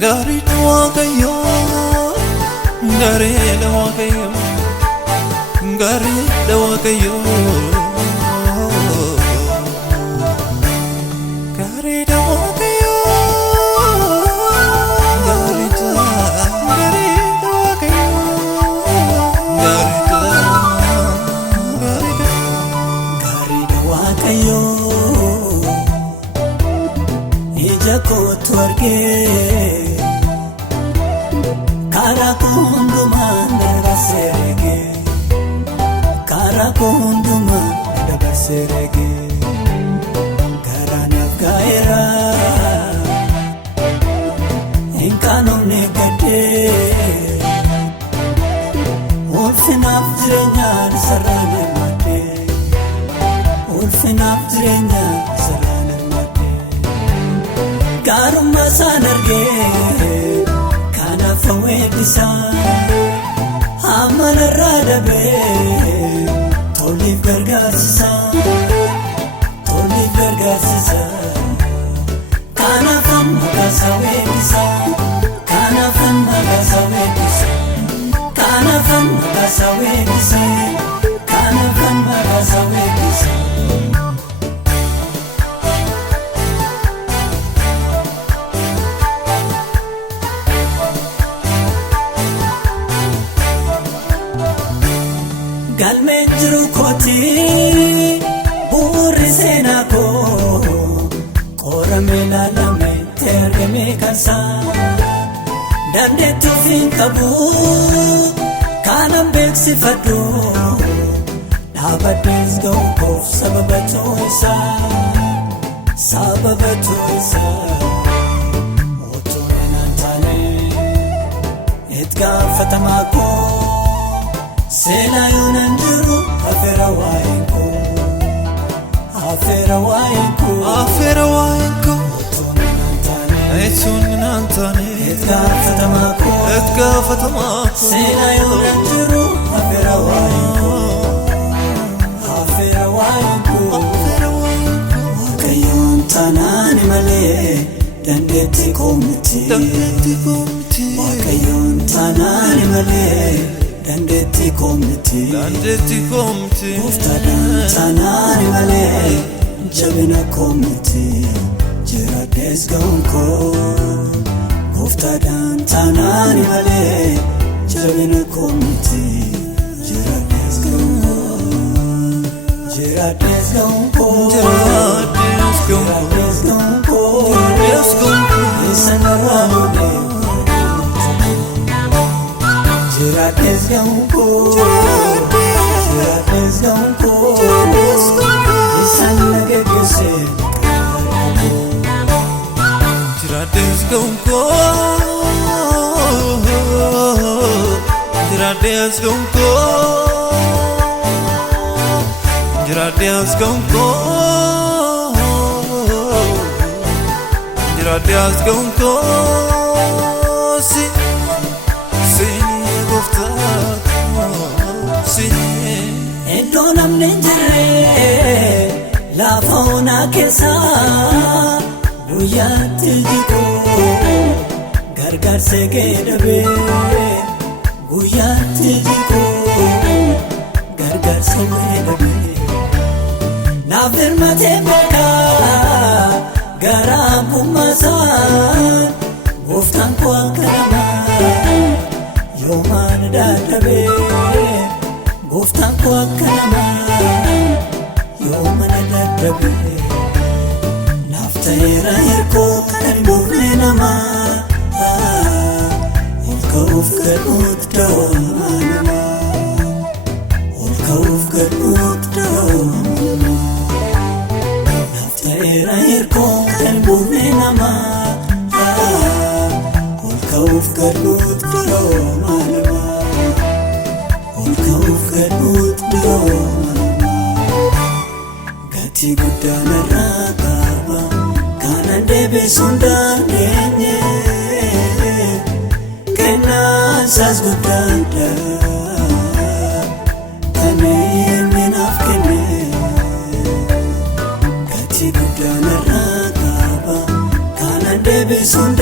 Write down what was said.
Gari dawakayo, gari dawakayo, gari dawakayo, gari dawakayo, gari dawakayo, gari dawakayo, ija kotu arge. Karakunduman dabarserege, karakunduman dabarserege, garanaf gaera, enkanum negade, ulfinaf jirenyan sarane mate, ulfinaf jirenyan sarane mate, garum masanerge. Fawedisa amana radabe tolif gargasisa kana fam magasawedisa kana fam magasawedisa kana fam magasawedisa kana fam magasawedisa Galmejru koti burri senako koramela lame tergeme kasa dande tufin kabu kanam beksi fadu nabadis go kof sababato isa moto nantane etga fatamako Sena yunanjuru afera waiko etun nantane etga fatamako Sena yunanjuru afera waiko Kayon tanani male dandeti komiti Kayon tanani male Dandeti komiti Uftadan tanani male Jabina komiti Jira desgonko Uftadan tanani male Jabina komiti Jira desgonko Isana ramune Jira desgonko Isana gegese Jira desgonko Edonam ninjire la fauna kesa Duyati jiko gargar segedebe Duyati jiko gargar segedebe Na firmate beka garam kumasan Goftan kwa karama yoman dadabe Goftan kwa karama yoman dadabe Naftaira hirko kanbune nama Olka ufgadut dawamanama Olka ufgadut dawamanama Naftaira hirko kanbune nama Olka ufgadut dawamanama Olka ufgadut dawamanama Gati gudana ragaba Kanan debe sundangenye Kena sas gudanda Kane minaf kene Gati gudana ragaba Kanan debe sundangenye